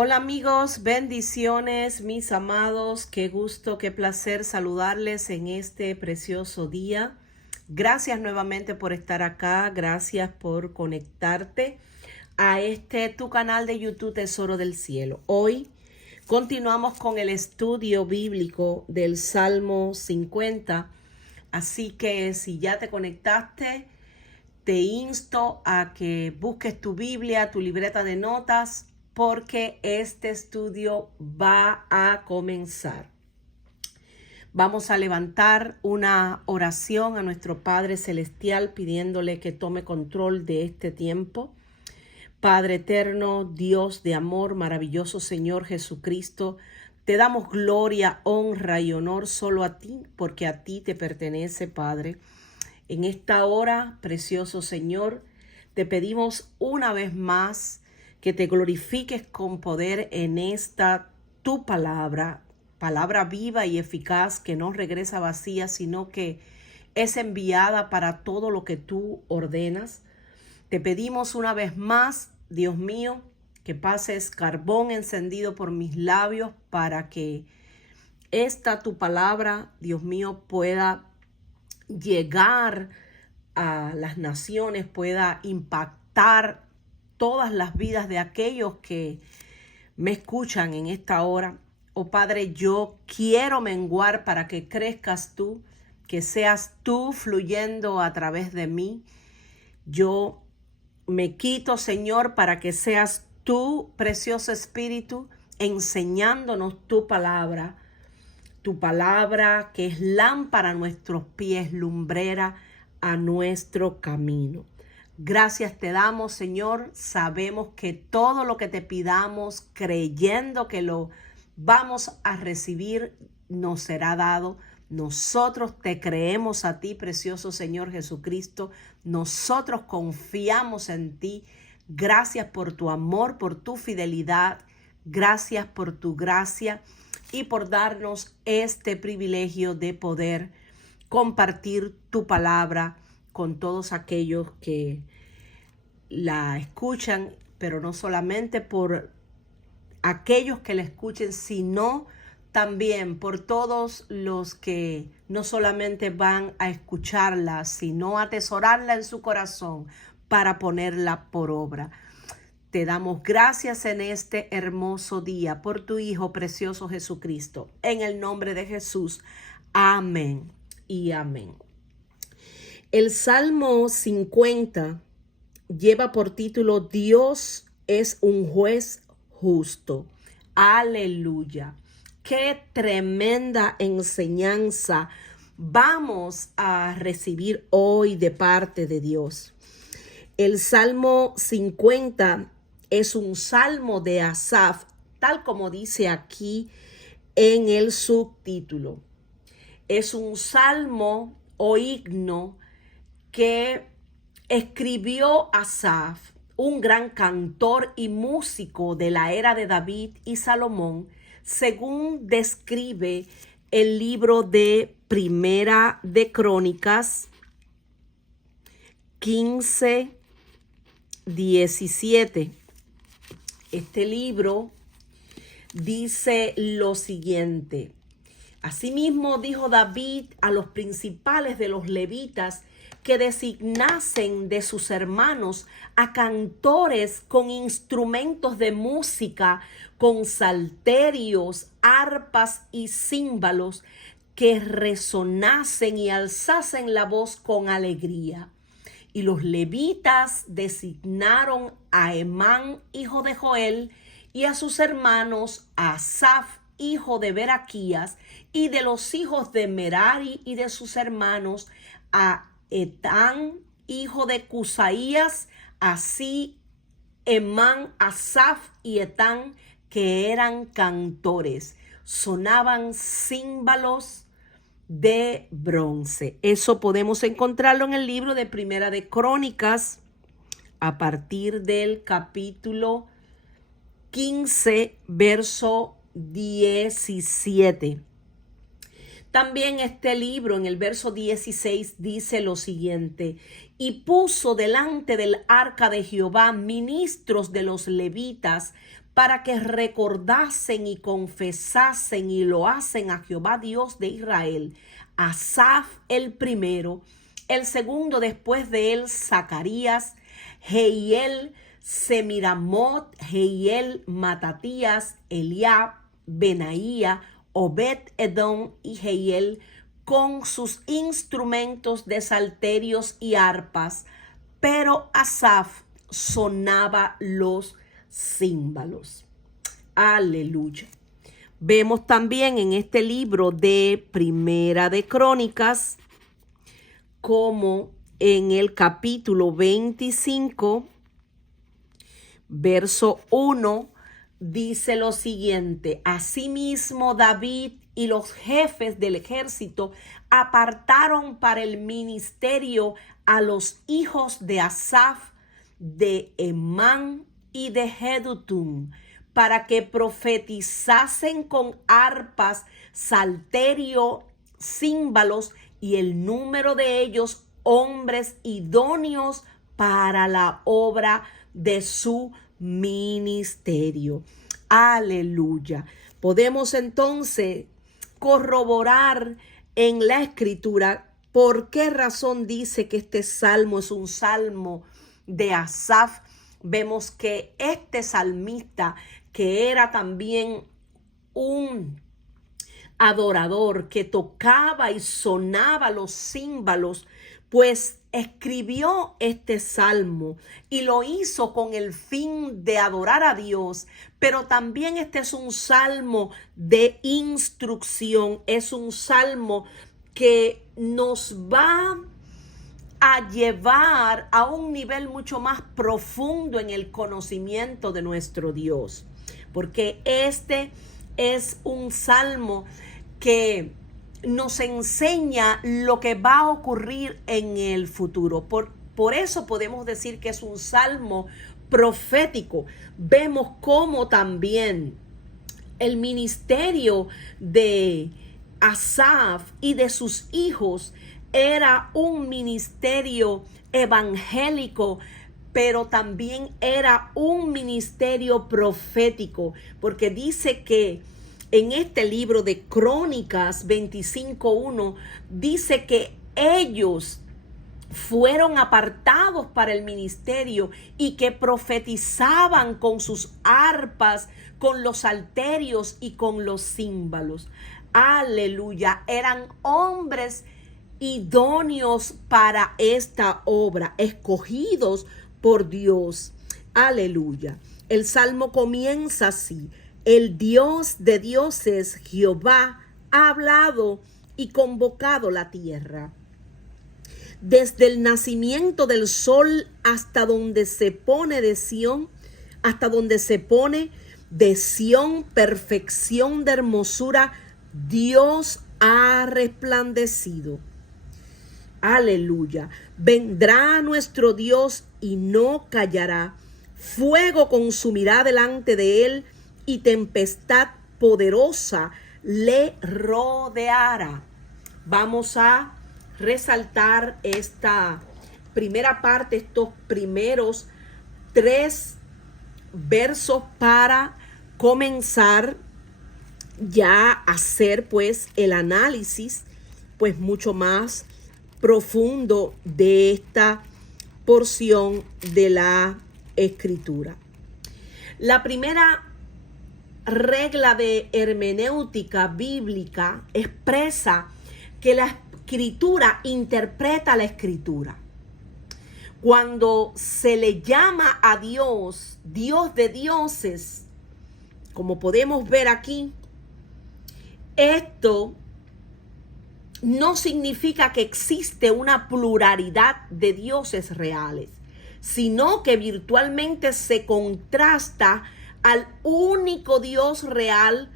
Hola amigos, bendiciones, mis amados, qué gusto, qué placer saludarles en este precioso día. Gracias nuevamente por estar acá, gracias por conectarte a tu canal de YouTube Tesoro del Cielo. Hoy continuamos con el estudio bíblico del Salmo 50, así que si ya te conectaste, te insto a que busques tu Biblia, tu libreta de notas, porque este estudio va a comenzar. Vamos a levantar una oración a nuestro Padre Celestial pidiéndole que tome control de este tiempo. Padre eterno, Dios de amor, maravilloso Señor Jesucristo, te damos gloria, honra y honor solo a ti, porque a ti te pertenece, Padre. En esta hora, precioso Señor, te pedimos una vez más que te glorifiques con poder en esta tu palabra, palabra viva y eficaz que no regresa vacía, sino que es enviada para todo lo que tú ordenas. Te pedimos una vez más, Dios mío, que pases carbón encendido por mis labios para que esta tu palabra, Dios mío, pueda llegar a las naciones, pueda impactar todas las vidas de aquellos que me escuchan en esta hora. Oh Padre, yo quiero menguar para que crezcas tú, que seas tú fluyendo a través de mí. Yo me quito, Señor, para que seas tú, precioso Espíritu, enseñándonos tu palabra que es lámpara a nuestros pies, lumbrera a nuestro camino. Gracias te damos, Señor. Sabemos que todo lo que te pidamos, creyendo que lo vamos a recibir, nos será dado. Nosotros te creemos a ti, precioso Señor Jesucristo. Nosotros confiamos en ti. Gracias por tu amor, por tu fidelidad. Gracias por tu gracia y por darnos este privilegio de poder compartir tu palabra con todos aquellos que la escuchan, pero no solamente por aquellos que la escuchen, sino también por todos los que no solamente van a escucharla, sino a atesorarla en su corazón para ponerla por obra. Te damos gracias en este hermoso día por tu Hijo precioso Jesucristo. En el nombre de Jesús. Amén y amén. El Salmo 50 lleva por título Dios es un juez justo. Aleluya. Qué tremenda enseñanza vamos a recibir hoy de parte de Dios. El Salmo 50 es un salmo de Asaf, tal como dice aquí en el subtítulo. Es un salmo o himno que escribió Asaf, un gran cantor y músico de la era de David y Salomón, según describe el libro de Primera de Crónicas 15:17. Este libro dice lo siguiente: Asimismo dijo David a los principales de los levitas que designasen de sus hermanos a cantores con instrumentos de música, con salterios, arpas y címbalos, que resonasen y alzasen la voz con alegría. Y los levitas designaron a Emán, hijo de Joel, y a sus hermanos, a Asaf, hijo de Beraquías, y de los hijos de Merari y de sus hermanos, a Etán, hijo de Cusaías, así Emán, Asaf y Etán, que eran cantores. Sonaban címbalos de bronce. Eso podemos encontrarlo en el libro de Primera de Crónicas, a partir del capítulo 15, verso 17. También este libro en el verso 16 dice lo siguiente: y puso delante del arca de Jehová ministros de los levitas para que recordasen y confesasen y loasen a Jehová Dios de Israel. Asaf el primero, el segundo después de él Zacarías, Jehiel, Semiramot, Jehiel, Matatías, Eliab, Benaía, Obed-edom y Jehiel, con sus instrumentos de salterios y arpas, pero Asaf sonaba los címbalos. Aleluya. Vemos también en este libro de Primera de Crónicas, como en el capítulo 25, verso 1, dice lo siguiente: asimismo David y los jefes del ejército apartaron para el ministerio a los hijos de Asaf, de Emán y de Jedutum, para que profetizasen con arpas, salterio, címbalos, y el número de ellos hombres idóneos para la obra de su ministerio. Aleluya. Podemos entonces corroborar en la escritura por qué razón dice que este salmo es un salmo de Asaf. Vemos que este salmista, que era también un adorador, que tocaba y sonaba los címbalos, pues escribió este salmo y lo hizo con el fin de adorar a Dios. Pero también este es un salmo de instrucción, es un salmo que nos va a llevar a un nivel mucho más profundo en el conocimiento de nuestro Dios, porque este es un salmo que nos enseña lo que va a ocurrir en el futuro. Por eso podemos decir que es un salmo profético. Vemos cómo también el ministerio de Asaf y de sus hijos era un ministerio evangélico, pero también era un ministerio profético, porque dice que en este libro de Crónicas 25:1 dice que ellos fueron apartados para el ministerio y que profetizaban con sus arpas, con los salterios y con los címbalos. Aleluya, eran hombres idóneos para esta obra, escogidos por Dios. Aleluya. El salmo comienza así: el Dios de dioses, Jehová, ha hablado y convocado la tierra. Desde el nacimiento del sol hasta donde se pone de Sión, perfección de hermosura, Dios ha resplandecido. Aleluya. Vendrá nuestro Dios y no callará. Fuego consumirá delante de él y tempestad poderosa le rodeará. Vamos a resaltar esta primera parte, estos primeros 3 versos, para comenzar ya a hacer pues el análisis pues mucho más profundo de esta porción de la escritura. La primera regla de hermenéutica bíblica expresa que la escritura interpreta la escritura. Cuando se le llama a Dios, Dios de dioses, como podemos ver aquí, esto no significa que existe una pluralidad de dioses reales, sino que virtualmente se contrasta al único Dios real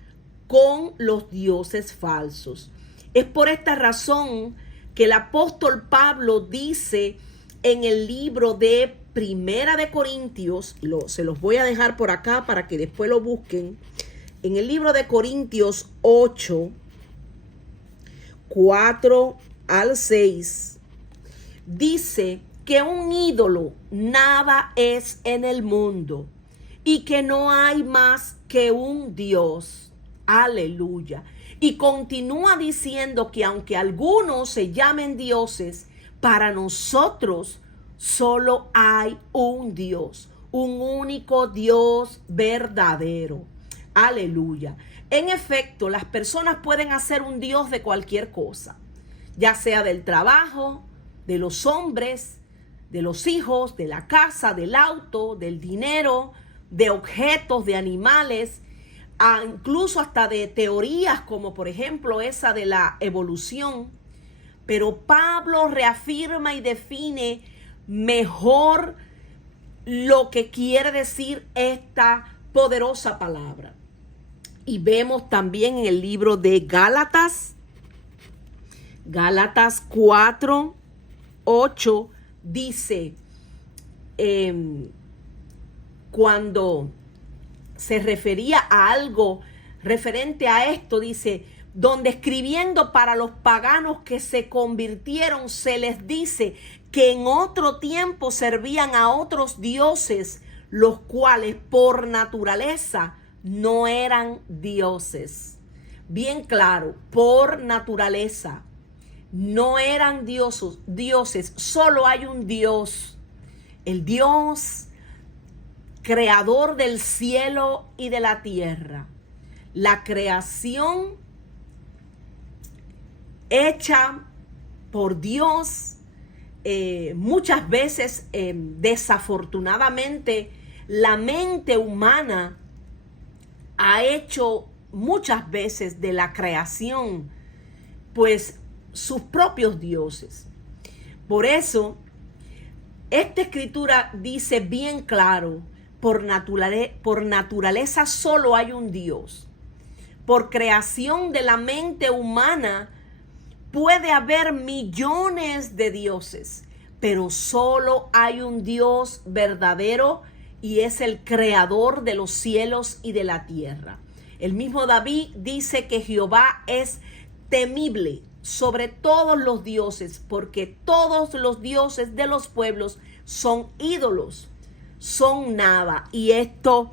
con los dioses falsos. Es por esta razón que el apóstol Pablo dice en el libro de Primera de Corintios, se los voy a dejar por acá para que después lo busquen, en el libro de Corintios 8, 4 al 6, dice que un ídolo nada es en el mundo y que no hay más que un Dios. Aleluya. Y continúa diciendo que aunque algunos se llamen dioses, para nosotros solo hay un Dios, un único Dios verdadero. Aleluya. En efecto, las personas pueden hacer un Dios de cualquier cosa, ya sea del trabajo, de los hombres, de los hijos, de la casa, del auto, del dinero, de objetos, de animales, incluso hasta de teorías como por ejemplo esa de la evolución. Pero Pablo reafirma y define mejor lo que quiere decir esta poderosa palabra. Y vemos también en el libro de Gálatas 4, 8, dice, cuando se refería a algo referente a esto, dice, donde escribiendo para los paganos que se convirtieron, se les dice que en otro tiempo servían a otros dioses, los cuales por naturaleza no eran dioses. Bien claro, por naturaleza no eran dioses, solo hay un Dios, el Dios creador del cielo y de la tierra. La creación hecha por Dios, muchas veces desafortunadamente la mente humana ha hecho muchas veces de la creación pues sus propios dioses. Por eso esta escritura dice bien claro, por naturaleza solo hay un Dios. Por creación de la mente humana puede haber millones de dioses, pero solo hay un Dios verdadero y es el creador de los cielos y de la tierra. El mismo David dice que Jehová es temible sobre todos los dioses, porque todos los dioses de los pueblos son ídolos, son nada. Y esto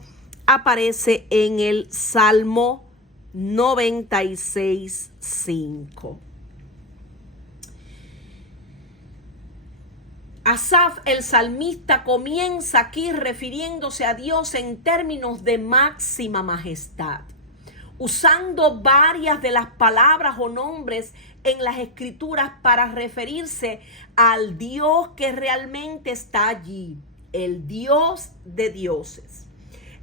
aparece en el Salmo 96:5. Asaf, el salmista, comienza aquí refiriéndose a Dios en términos de máxima majestad, usando varias de las palabras o nombres en las escrituras para referirse al Dios que realmente está allí, el Dios de dioses.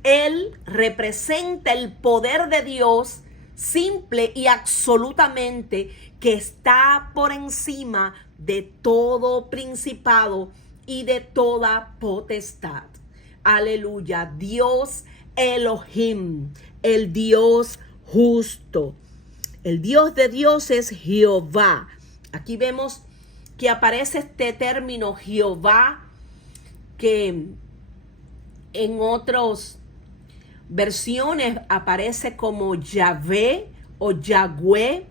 Él representa el poder de Dios simple y absolutamente, que está por encima de todo principado y de toda potestad. Aleluya. Dios Elohim, el Dios justo. El Dios de Dios es Jehová. Aquí vemos que aparece este término Jehová, que en otras versiones aparece como Yahvé o Yahweh,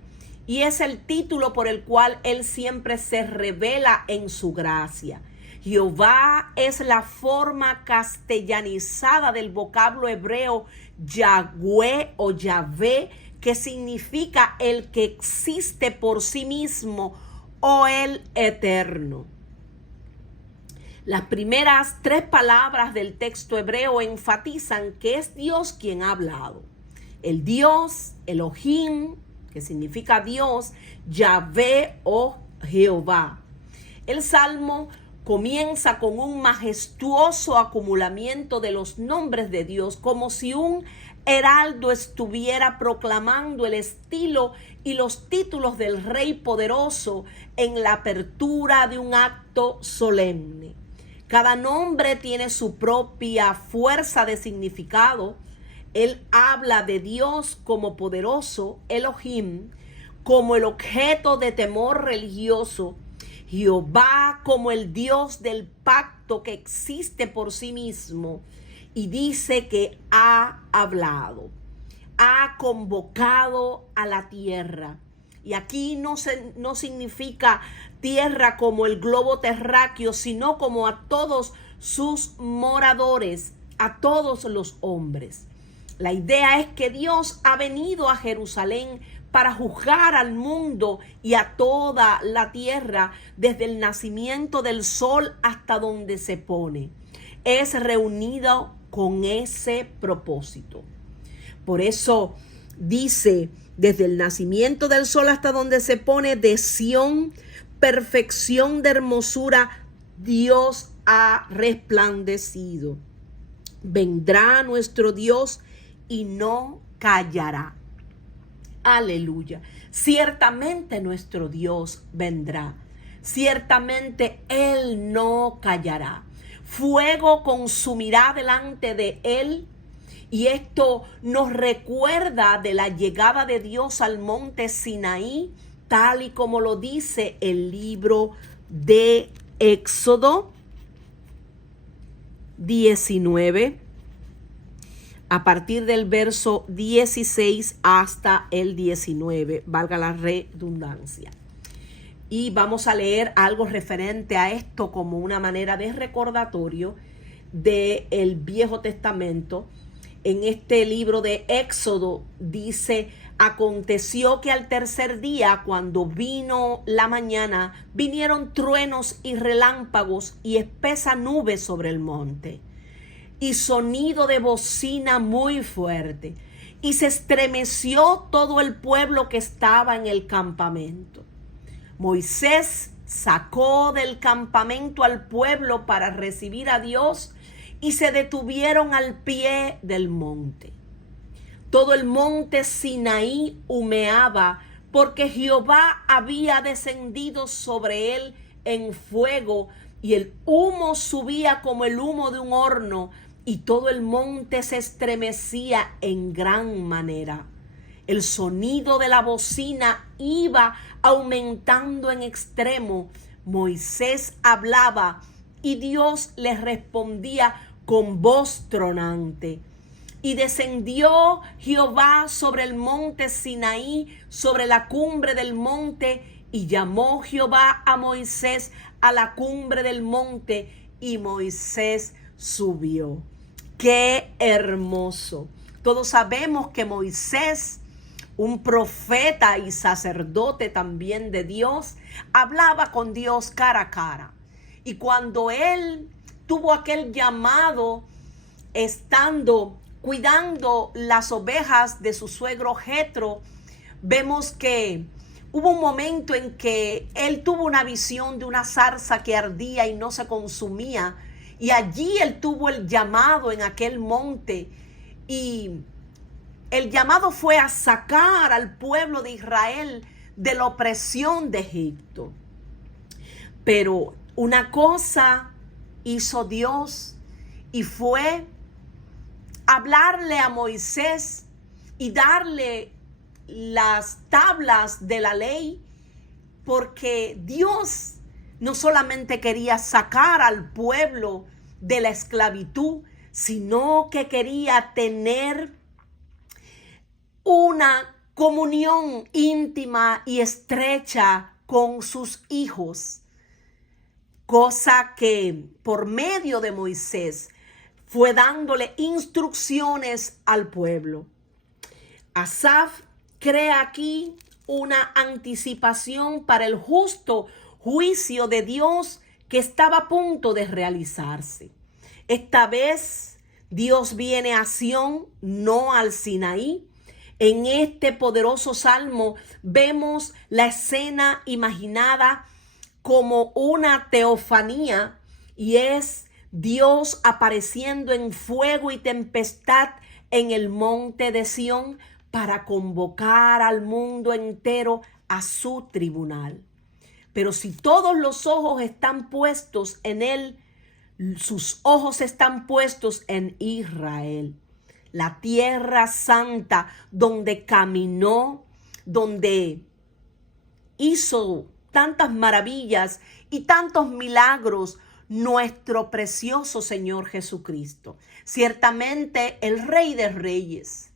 y es el título por el cual él siempre se revela en su gracia. Jehová es la forma castellanizada del vocablo hebreo Yahweh o Yahvé, que significa el que existe por sí mismo o el eterno. Las primeras 3 palabras del texto hebreo enfatizan que es Dios quien ha hablado. El Dios, Elohim, que significa Dios, Yahvé o Jehová. El Salmo comienza con un majestuoso acumulamiento de los nombres de Dios, como si un heraldo estuviera proclamando el estilo y los títulos del Rey poderoso en la apertura de un acto solemne. Cada nombre tiene su propia fuerza de significado. Él habla de Dios como poderoso, Elohim, como el objeto de temor religioso, Jehová como el Dios del pacto que existe por sí mismo, y dice que ha hablado, ha convocado a la tierra. Y aquí no significa tierra como el globo terráqueo, sino como a todos sus moradores, a todos los hombres. La idea es que Dios ha venido a Jerusalén para juzgar al mundo y a toda la tierra desde el nacimiento del sol hasta donde se pone. Es reunido con ese propósito. Por eso dice, desde el nacimiento del sol hasta donde se pone, de Sión, perfección de hermosura, Dios ha resplandecido. Vendrá nuestro Dios y no callará. Aleluya. Ciertamente nuestro Dios vendrá. Ciertamente Él no callará. Fuego consumirá delante de Él. Y esto nos recuerda de la llegada de Dios al monte Sinaí, tal y como lo dice el libro de Éxodo 19. A partir del verso 16 hasta el 19, valga la redundancia. Y vamos a leer algo referente a esto como una manera de recordatorio del Viejo Testamento. En este libro de Éxodo dice: aconteció que al tercer día, cuando vino la mañana, vinieron truenos y relámpagos y espesa nube sobre el monte, y sonido de bocina muy fuerte, y se estremeció todo el pueblo que estaba en el campamento. Moisés sacó del campamento al pueblo para recibir a Dios, y se detuvieron al pie del monte. Todo el monte Sinaí humeaba, porque Jehová había descendido sobre él en fuego, y el humo subía como el humo de un horno, y todo el monte se estremecía en gran manera. El sonido de la bocina iba aumentando en extremo. Moisés hablaba y Dios le respondía con voz tronante. Y descendió Jehová sobre el monte Sinaí, sobre la cumbre del monte, y llamó Jehová a Moisés a la cumbre del monte, y Moisés subió. ¡Qué hermoso! Todos sabemos que Moisés, un profeta y sacerdote también de Dios, hablaba con Dios cara a cara. Y cuando él tuvo aquel llamado, estando cuidando las ovejas de su suegro Jetro, vemos que hubo un momento en que él tuvo una visión de una zarza que ardía y no se consumía, y allí él tuvo el llamado en aquel monte, y el llamado fue a sacar al pueblo de Israel de la opresión de Egipto. Pero una cosa hizo Dios, y fue hablarle a Moisés y darle las tablas de la ley, porque Dios no solamente quería sacar al pueblo de la esclavitud, sino que quería tener una comunión íntima y estrecha con sus hijos, cosa que por medio de Moisés fue dándole instrucciones al pueblo. Asaf crea aquí una anticipación para el justo juicio de Dios que estaba a punto de realizarse. Esta vez Dios viene a Sión, no al Sinaí. En este poderoso salmo vemos la escena imaginada como una teofanía, y es Dios apareciendo en fuego y tempestad en el monte de Sión para convocar al mundo entero a su tribunal. Pero si todos los ojos están puestos en él, sus ojos están puestos en Israel, la tierra santa donde caminó, donde hizo tantas maravillas y tantos milagros nuestro precioso Señor Jesucristo. Ciertamente el Rey de Reyes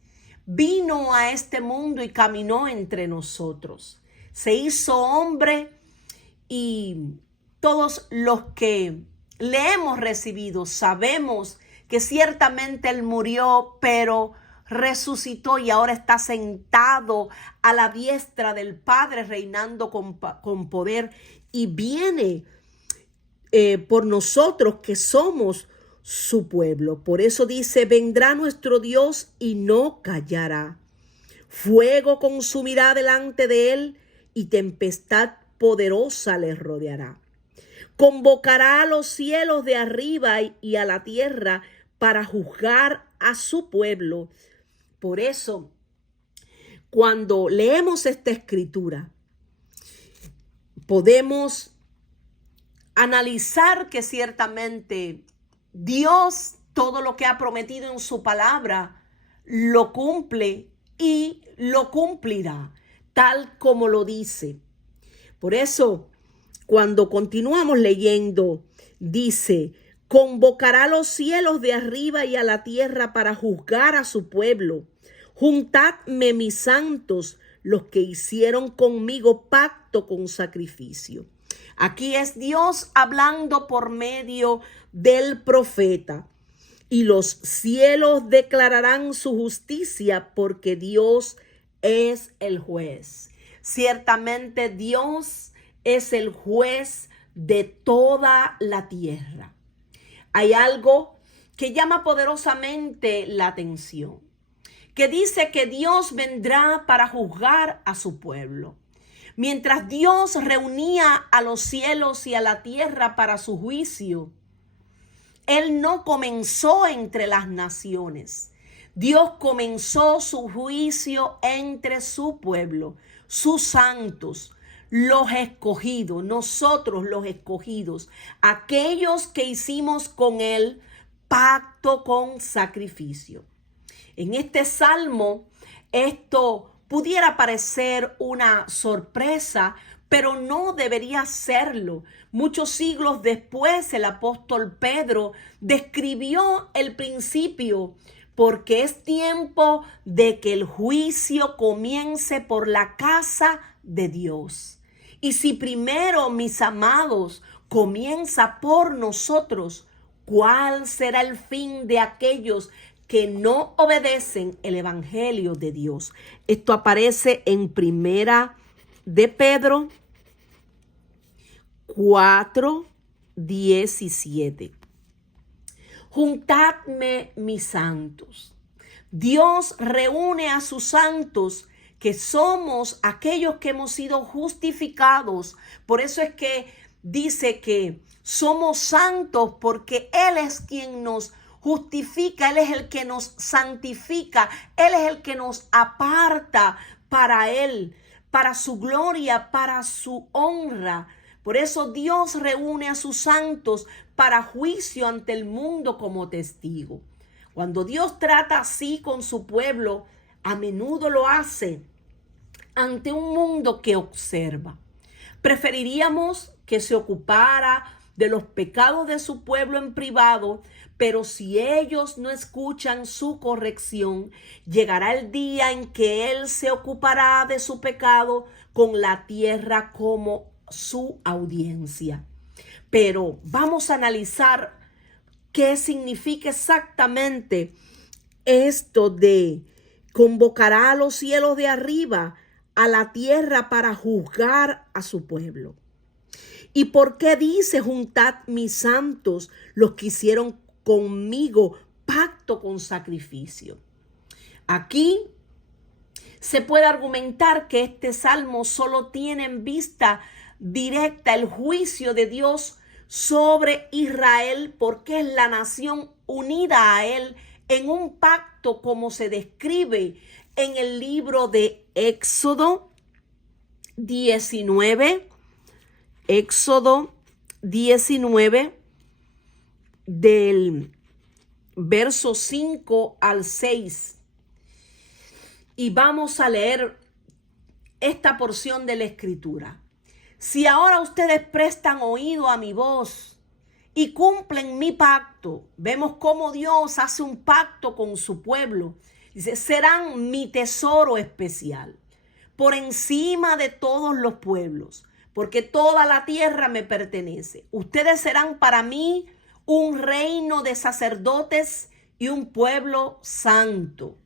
vino a este mundo y caminó entre nosotros. se hizo hombre y todos los que le hemos recibido sabemos que ciertamente Él murió, pero resucitó y ahora está sentado a la diestra del Padre, reinando con poder, y viene por nosotros que somos su pueblo. Por eso dice: vendrá nuestro Dios y no callará. Fuego consumirá delante de él y tempestad poderosa le rodeará. Convocará a los cielos de arriba y a la tierra para juzgar a su pueblo. Por eso, cuando leemos esta escritura, podemos analizar que ciertamente Dios, todo lo que ha prometido en su palabra, lo cumple y lo cumplirá, tal como lo dice. Por eso, cuando continuamos leyendo, dice: convocará a los cielos de arriba y a la tierra para juzgar a su pueblo. Juntadme, mis santos, los que hicieron conmigo pacto con sacrificio. Aquí es Dios hablando por medio del profeta. Y los cielos declararán su justicia, porque Dios es el juez. Ciertamente Dios es el juez de toda la tierra. Hay algo que llama poderosamente la atención, que dice que Dios vendrá para juzgar a su pueblo. Mientras Dios reunía a los cielos y a la tierra para su juicio, Él no comenzó entre las naciones. Dios comenzó su juicio entre su pueblo, sus santos, los escogidos, nosotros los escogidos, aquellos que hicimos con Él pacto con sacrificio. En este salmo, esto pudiera parecer una sorpresa, pero no debería serlo. Muchos siglos después, el apóstol Pedro describió el principio, porque es tiempo de que el juicio comience por la casa de Dios. Y si primero, mis amados, comienza por nosotros, ¿cuál será el fin de aquellos que no obedecen el evangelio de Dios? Esto aparece en Primera de Pedro 4:17. Juntadme, mis santos. Dios reúne a sus santos, que somos aquellos que hemos sido justificados. Por eso es que dice que somos santos, porque Él es quien nos justifica, Él es el que nos santifica, Él es el que nos aparta para Él, para su gloria, para su honra. Por eso Dios reúne a sus santos para juicio ante el mundo como testigo. Cuando Dios trata así con su pueblo, a menudo lo hace ante un mundo que observa. Preferiríamos que se ocupara de los pecados de su pueblo en privado, pero si ellos no escuchan su corrección, llegará el día en que Él se ocupará de su pecado con la tierra como su audiencia. Pero vamos a analizar qué significa exactamente esto de convocará a los cielos de arriba, a la tierra para juzgar a su pueblo. ¿Y por qué dice: juntad, mis santos, los que hicieron conmigo pacto con sacrificio? Aquí se puede argumentar que este salmo solo tiene en vista directa el juicio de Dios sobre Israel, porque es la nación unida a Él en un pacto, como se describe en el libro de Éxodo 19. Éxodo 19, del verso 5 al 6. Y vamos a leer esta porción de la Escritura. Si ahora ustedes prestan oído a mi voz y cumplen mi pacto, vemos cómo Dios hace un pacto con su pueblo. Dice: serán mi tesoro especial. por encima de todos los pueblos, porque toda la tierra me pertenece. Ustedes serán para mí un reino de sacerdotes y un pueblo santo.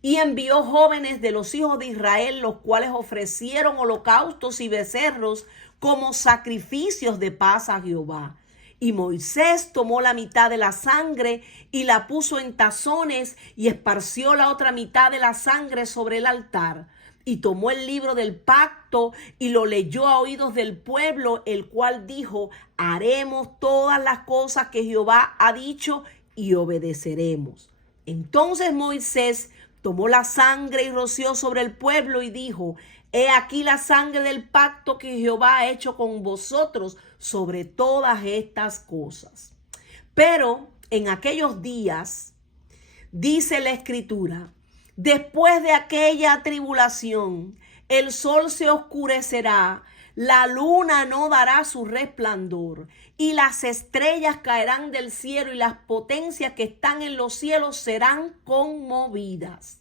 Y envió jóvenes de los hijos de Israel, los cuales ofrecieron holocaustos y becerros como sacrificios de paz a Jehová. Y Moisés tomó la mitad de la sangre y la puso en tazones y esparció la otra mitad de la sangre sobre el altar. Y tomó el libro del pacto y lo leyó a oídos del pueblo, el cual dijo: haremos todas las cosas que Jehová ha dicho y obedeceremos. Entonces Moisés tomó la sangre y roció sobre el pueblo y dijo: he aquí la sangre del pacto que Jehová ha hecho con vosotros sobre todas estas cosas. Pero en aquellos días, dice la Escritura, después de aquella tribulación, el sol se oscurecerá, la luna no dará su resplandor, y las estrellas caerán del cielo, y las potencias que están en los cielos serán conmovidas.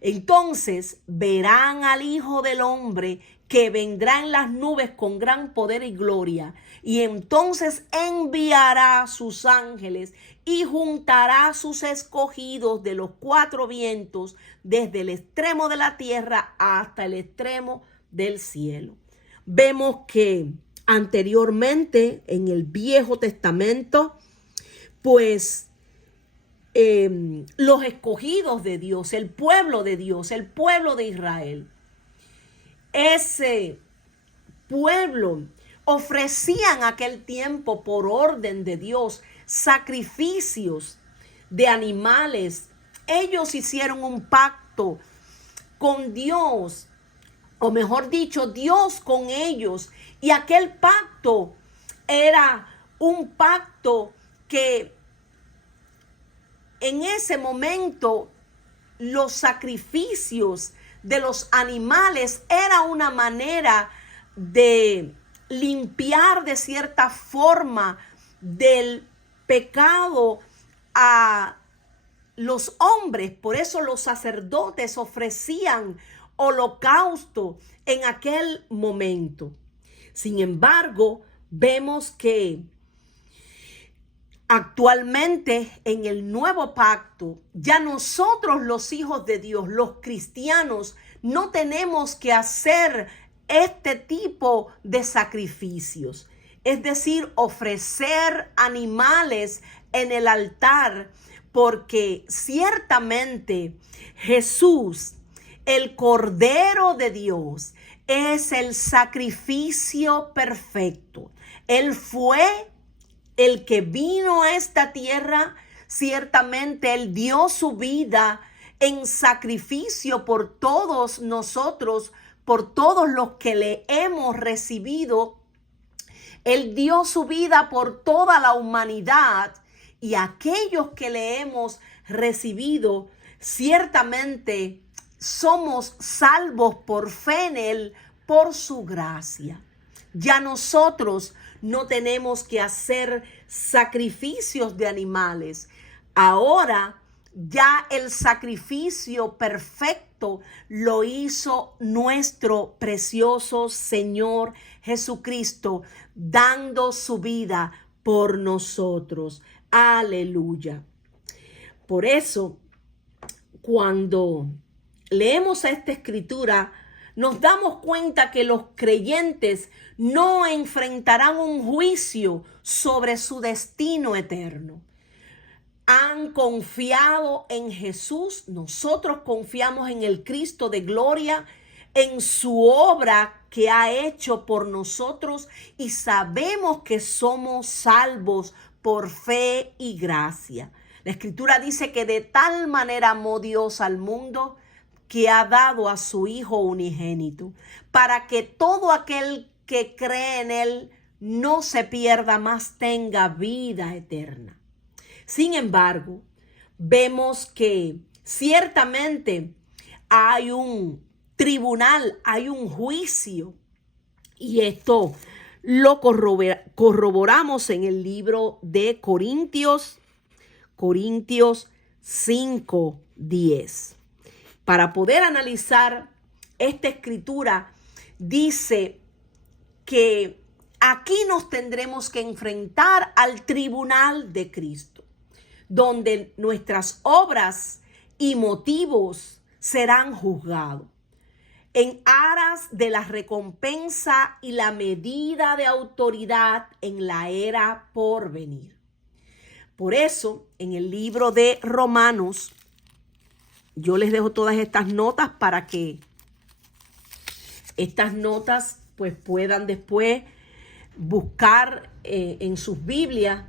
Entonces verán al Hijo del Hombre que vendrá en las nubes con gran poder y gloria, y entonces enviará a sus ángeles y juntará a sus escogidos de los cuatro vientos, desde el extremo de la tierra hasta el extremo del cielo. Vemos que anteriormente en el Viejo Testamento, pues los escogidos de Dios, el pueblo de Dios, el pueblo de Israel, ese pueblo ofrecían aquel tiempo por orden de Dios sacrificios de animales. Ellos hicieron un pacto con Dios, o mejor dicho, Dios con ellos, y aquel pacto era un pacto que en ese momento los sacrificios de los animales era una manera de limpiar de cierta forma del pecado a los hombres. Por eso los sacerdotes ofrecían holocausto en aquel momento. Sin embargo, vemos que actualmente en el nuevo pacto, ya nosotros los hijos de Dios, los cristianos, no tenemos que hacer este tipo de sacrificios. Es decir, ofrecer animales en el altar, porque ciertamente Jesús, el Cordero de Dios, es el sacrificio perfecto. Él fue el que vino a esta tierra. Ciertamente Él dio su vida en sacrificio por todos nosotros, por todos los que le hemos recibido. Él dio su vida por toda la humanidad, y aquellos que le hemos recibido, ciertamente somos salvos por fe en Él, por su gracia. Ya nosotros no tenemos que hacer sacrificios de animales. Ahora ya el sacrificio perfecto lo hizo nuestro precioso Señor Jesucristo, dando su vida por nosotros. Aleluya. Por eso, cuando leemos esta escritura, nos damos cuenta que los creyentes no enfrentarán un juicio sobre su destino eterno. Han confiado en Jesús, nosotros confiamos en el Cristo de gloria, en su obra que ha hecho por nosotros, y sabemos que somos salvos por fe y gracia. La Escritura dice que de tal manera amó Dios al mundo que ha dado a su Hijo unigénito, para que todo aquel que cree en Él no se pierda, mas tenga vida eterna. Sin embargo, vemos que ciertamente hay un tribunal, hay un juicio, y esto lo corroboramos en el libro de Corintios 5:10. Para poder analizar esta escritura dice que aquí nos tendremos que enfrentar al tribunal de Cristo, donde nuestras obras y motivos serán juzgados en aras de la recompensa y la medida de autoridad en la era por venir. Por eso, en el libro de Romanos, yo les dejo todas estas notas para que estas notas pues puedan después buscar en sus Biblias.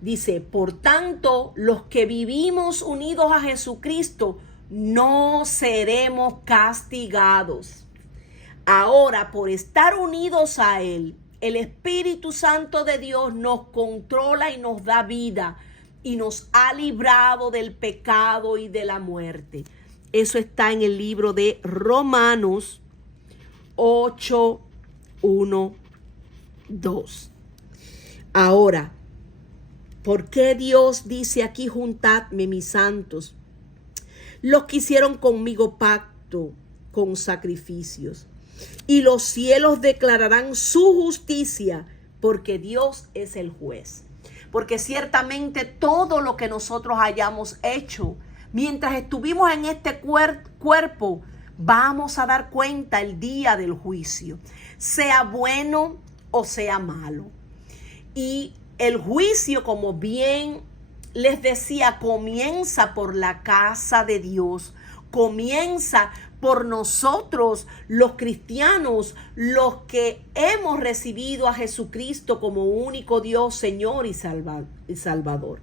Dice, por tanto, los que vivimos unidos a Jesucristo no seremos castigados. Ahora, por estar unidos a Él, el Espíritu Santo de Dios nos controla y nos da vida y nos ha librado del pecado y de la muerte. Eso está en el libro de Romanos 8, 1, 2. Ahora, ¿por qué Dios dice aquí, juntadme mis santos, los que hicieron conmigo pacto con sacrificios? Y los cielos declararán su justicia, porque Dios es el juez. Porque ciertamente todo lo que nosotros hayamos hecho mientras estuvimos en este cuerpo, vamos a dar cuenta el día del juicio, sea bueno o sea malo. Y el juicio, como bien les decía, comienza por la casa de Dios, comienza por nosotros los cristianos, los que hemos recibido a Jesucristo como único Dios, Señor y Salvador.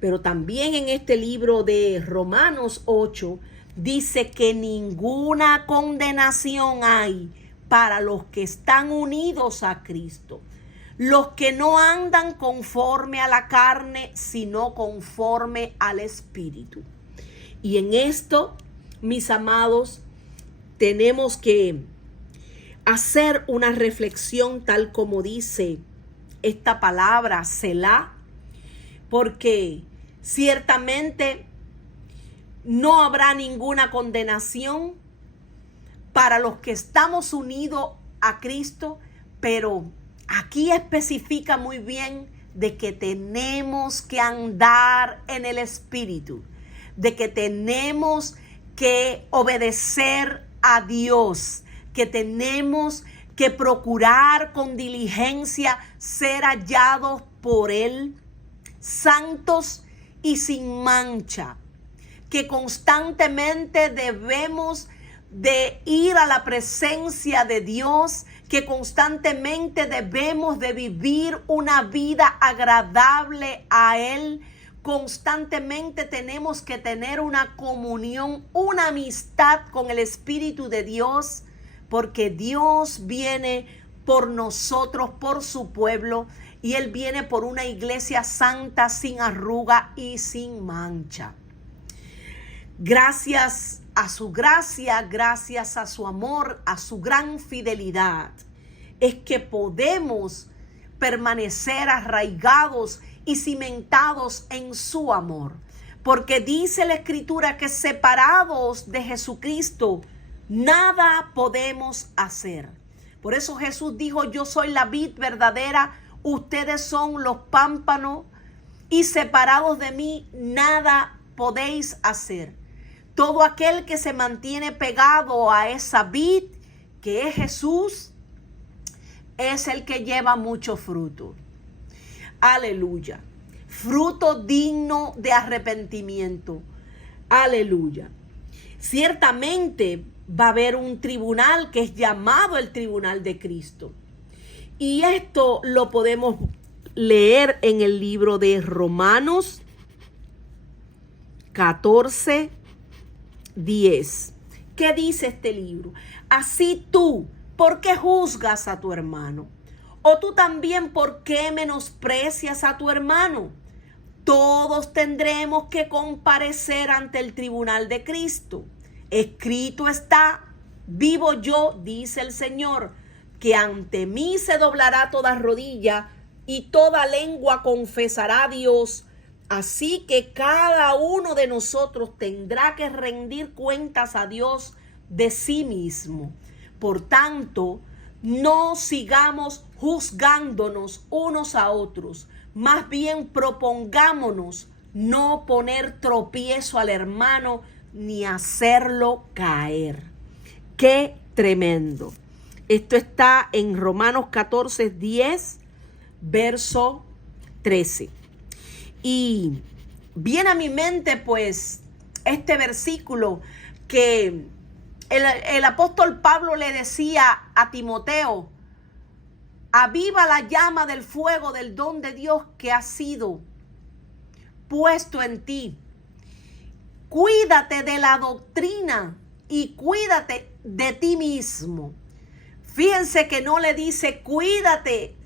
Pero también en este libro de Romanos 8 dice que ninguna condenación hay para los que están unidos a Cristo, los que no andan conforme a la carne, sino conforme al Espíritu. Y en esto, mis amados, tenemos que hacer una reflexión tal como dice esta palabra, Selah, porque ciertamente no habrá ninguna condenación para los que estamos unidos a Cristo, pero aquí especifica muy bien de que tenemos que andar en el Espíritu, de que tenemos que obedecer a Dios, que tenemos que procurar con diligencia ser hallados por Él, santos y sin mancha, que constantemente debemos de ir a la presencia de Dios, que constantemente debemos de vivir una vida agradable a Él. Constantemente tenemos que tener una comunión, una amistad con el Espíritu de Dios, porque Dios viene por nosotros, por su pueblo, y Él viene por una iglesia santa, sin arruga y sin mancha. Gracias a su gracia, gracias a su amor, a su gran fidelidad, es que podemos permanecer arraigados y cimentados en su amor. Porque dice la Escritura que separados de Jesucristo, nada podemos hacer. Por eso Jesús dijo, yo soy la vid verdadera, ustedes son los pámpanos, y separados de mí, nada podéis hacer. Todo aquel que se mantiene pegado a esa vid, que es Jesús, es el que lleva mucho fruto. Aleluya. Fruto digno de arrepentimiento. Aleluya. Ciertamente va a haber un tribunal que es llamado el tribunal de Cristo. Y esto lo podemos leer en el libro de Romanos 14, 10. ¿Qué dice este libro? Así tú, ¿por qué juzgas a tu hermano? ¿O tú también por qué menosprecias a tu hermano? Todos tendremos que comparecer ante el tribunal de Cristo. Escrito está, vivo yo, dice el Señor, que ante mí se doblará toda rodilla y toda lengua confesará a Dios. Así que cada uno de nosotros tendrá que rendir cuentas a Dios de sí mismo. Por tanto, no sigamos juzgándonos unos a otros, más bien propongámonos no poner tropiezo al hermano ni hacerlo caer. ¡Qué tremendo! Esto está en Romanos 14, 10, verso 13. Y viene a mi mente pues este versículo que el apóstol Pablo le decía a Timoteo: aviva la llama del fuego del don de Dios que ha sido puesto en ti. Cuídate de la doctrina y cuídate de ti mismo. Fíjense que no le dice cuídate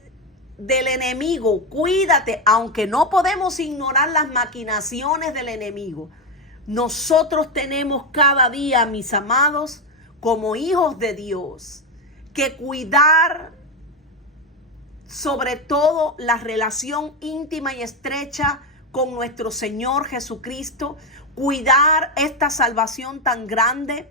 del enemigo, cuídate, aunque no podemos ignorar las maquinaciones del enemigo. Nosotros tenemos cada día, mis amados, como hijos de Dios, que cuidar sobre todo la relación íntima y estrecha con nuestro Señor Jesucristo, cuidar esta salvación tan grande,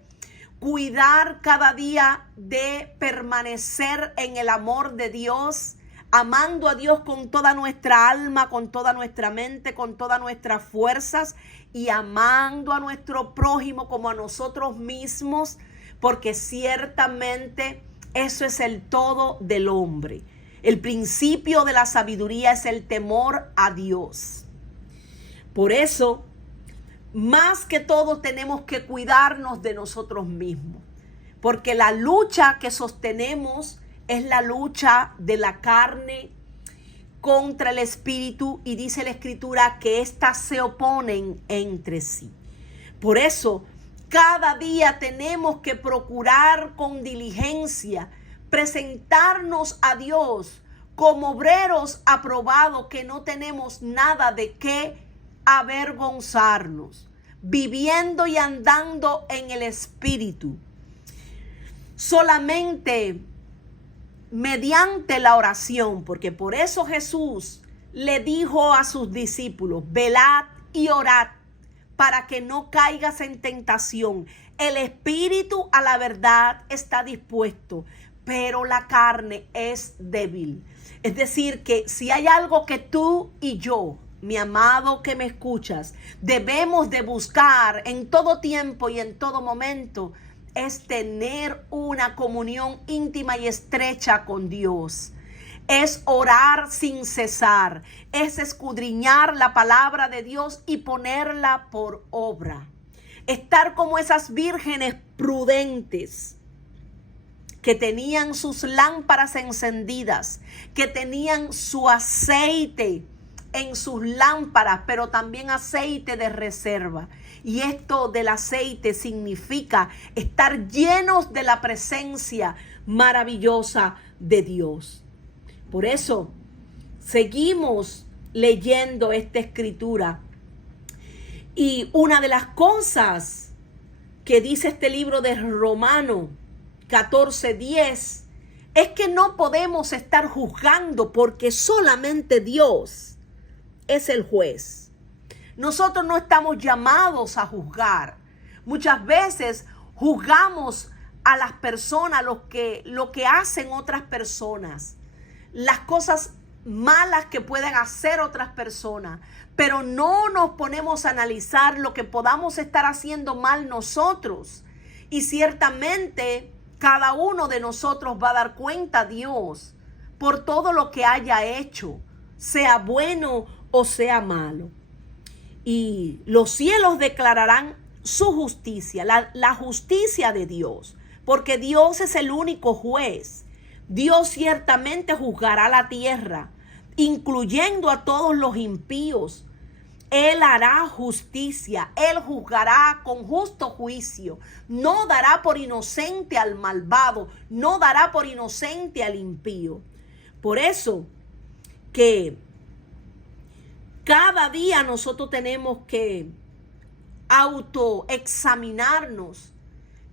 cuidar cada día de permanecer en el amor de Dios, amando a Dios con toda nuestra alma, con toda nuestra mente, con todas nuestras fuerzas, y amando a nuestro prójimo como a nosotros mismos, porque ciertamente eso es el todo del hombre. El principio de la sabiduría es el temor a Dios. Por eso, más que todo tenemos que cuidarnos de nosotros mismos, porque la lucha que sostenemos es la lucha de la carne contra el espíritu, y dice la escritura que éstas se oponen entre sí. Por eso, cada día tenemos que procurar con diligencia presentarnos a Dios como obreros aprobados, que no tenemos nada de qué avergonzarnos, viviendo y andando en el espíritu. Solamente mediante la oración, porque por eso Jesús le dijo a sus discípulos: velad y orad para que no caigas en tentación. El espíritu a la verdad está dispuesto, pero la carne es débil. Es decir, que si hay algo que tú y yo, mi amado que me escuchas, debemos de buscar en todo tiempo y en todo momento, es tener una comunión íntima y estrecha con Dios. Es orar sin cesar, es escudriñar la palabra de Dios y ponerla por obra. Estar como esas vírgenes prudentes que tenían sus lámparas encendidas, que tenían su aceite en sus lámparas, pero también aceite de reserva. Y esto del aceite significa estar llenos de la presencia maravillosa de Dios. Por eso seguimos leyendo esta escritura. Y una de las cosas que dice este libro de Romanos 14:10 es que no podemos estar juzgando, porque solamente Dios es el juez. Nosotros no estamos llamados a juzgar. Muchas veces juzgamos a las personas, lo que hacen otras personas, las cosas malas que pueden hacer otras personas, pero no nos ponemos a analizar lo que podamos estar haciendo mal nosotros. Y ciertamente cada uno de nosotros va a dar cuenta a Dios por todo lo que haya hecho, sea bueno o sea malo. Y los cielos declararán su justicia, la justicia de Dios, porque Dios es el único juez. Dios ciertamente juzgará la tierra, incluyendo a todos los impíos. Él hará justicia, Él juzgará con justo juicio. No dará por inocente al malvado, no dará por inocente al impío. Por eso que cada día nosotros tenemos que autoexaminarnos,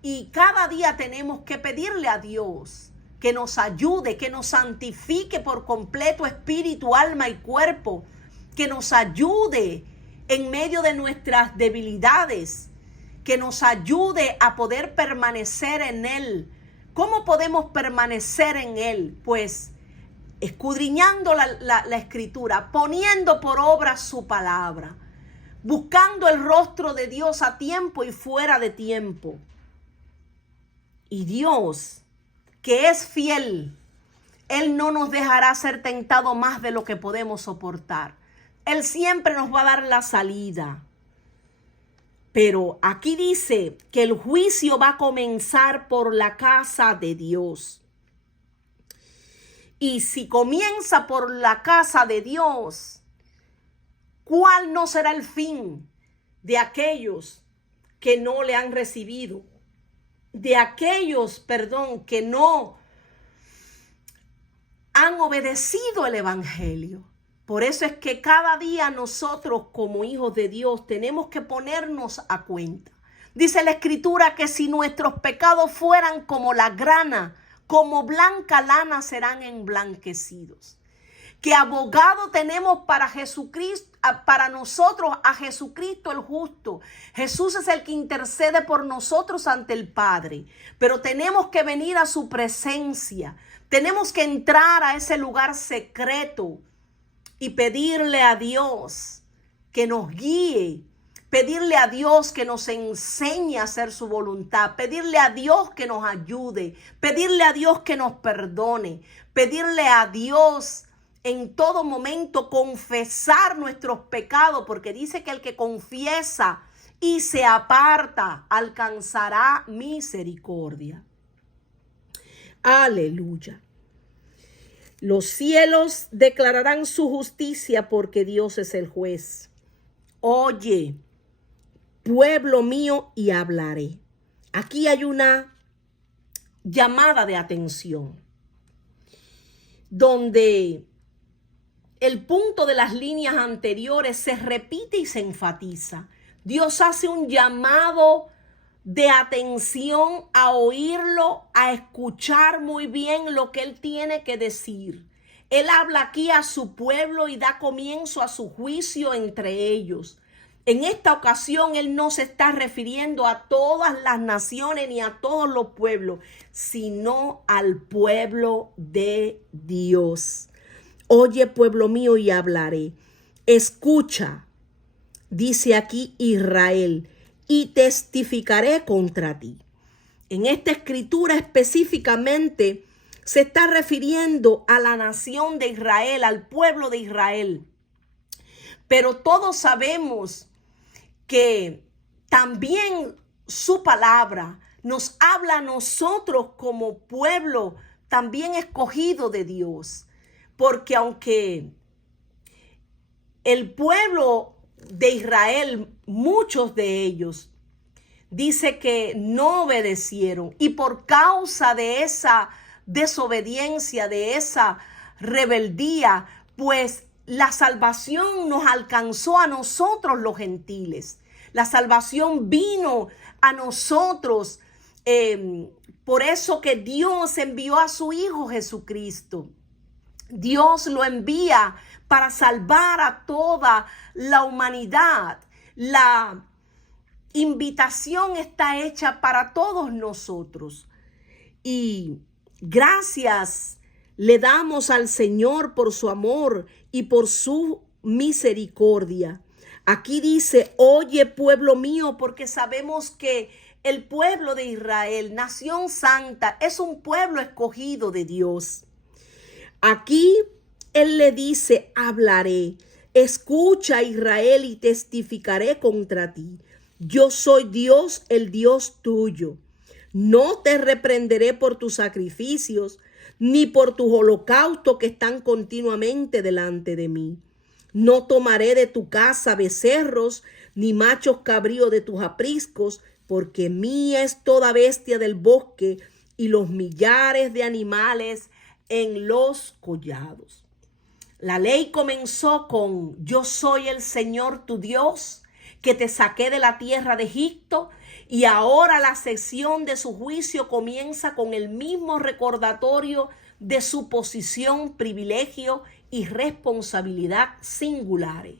y cada día tenemos que pedirle a Dios que nos ayude, que nos santifique por completo espíritu, alma y cuerpo, que nos ayude en medio de nuestras debilidades, que nos ayude a poder permanecer en Él. ¿Cómo podemos permanecer en Él? Pues escudriñando la Escritura, poniendo por obra su palabra, buscando el rostro de Dios a tiempo y fuera de tiempo. Y Dios, que es fiel, Él no nos dejará ser tentado más de lo que podemos soportar. Él siempre nos va a dar la salida. Pero aquí dice que el juicio va a comenzar por la casa de Dios. Y si comienza por la casa de Dios, ¿cuál no será el fin de aquellos que no le han recibido? De aquellos, que no han obedecido el evangelio. Por eso es que cada día nosotros como hijos de Dios tenemos que ponernos a cuenta. Dice la Escritura que si nuestros pecados fueran como la grana, como blanca lana serán emblanquecidos. Que abogado tenemos para Jesucristo, para nosotros a Jesucristo el justo. Jesús es el que intercede por nosotros ante el Padre. Pero tenemos que venir a su presencia. Tenemos que entrar a ese lugar secreto y pedirle a Dios que nos guíe, pedirle a Dios que nos enseñe a hacer su voluntad, pedirle a Dios que nos ayude, pedirle a Dios que nos perdone, pedirle a Dios en todo momento confesar nuestros pecados, porque dice que el que confiesa y se aparta alcanzará misericordia. Aleluya. Los cielos declararán su justicia porque Dios es el juez. Oye, pueblo mío, y hablaré. Aquí hay una llamada de atención, donde el punto de las líneas anteriores se repite y se enfatiza. Dios hace un llamado de atención a oírlo, a escuchar muy bien lo que Él tiene que decir. Él habla aquí a su pueblo y da comienzo a su juicio entre ellos. En esta ocasión Él no se está refiriendo a todas las naciones ni a todos los pueblos, sino al pueblo de Dios. Oye, pueblo mío, y hablaré. Escucha, dice aquí Israel, y testificaré contra ti. En esta escritura específicamente se está refiriendo a la nación de Israel, al pueblo de Israel. Pero todos sabemos que también su palabra nos habla a nosotros como pueblo también escogido de Dios. Porque aunque el pueblo de Israel, muchos de ellos, dice que no obedecieron, y por causa de esa desobediencia, de esa rebeldía, pues la salvación nos alcanzó a nosotros los gentiles. La salvación vino a nosotros. Por eso que Dios envió a su Hijo Jesucristo. Dios lo envía para salvar a toda la humanidad. La invitación está hecha para todos nosotros. Y gracias le damos al Señor por su amor y por su misericordia. Aquí dice, oye, pueblo mío, porque sabemos que el pueblo de Israel, nación santa, es un pueblo escogido de Dios. Aquí Él le dice, hablaré, escucha Israel y testificaré contra ti. Yo soy Dios, el Dios tuyo. No te reprenderé por tus sacrificios, ni por tus holocaustos que están continuamente delante de mí. No tomaré de tu casa becerros, ni machos cabríos de tus apriscos, porque mía es toda bestia del bosque y los millares de animales en los collados. La ley comenzó con: yo soy el Señor tu Dios, que te saqué de la tierra de Egipto. Y ahora la sección de su juicio comienza con el mismo recordatorio de su posición, privilegio y responsabilidad singulares.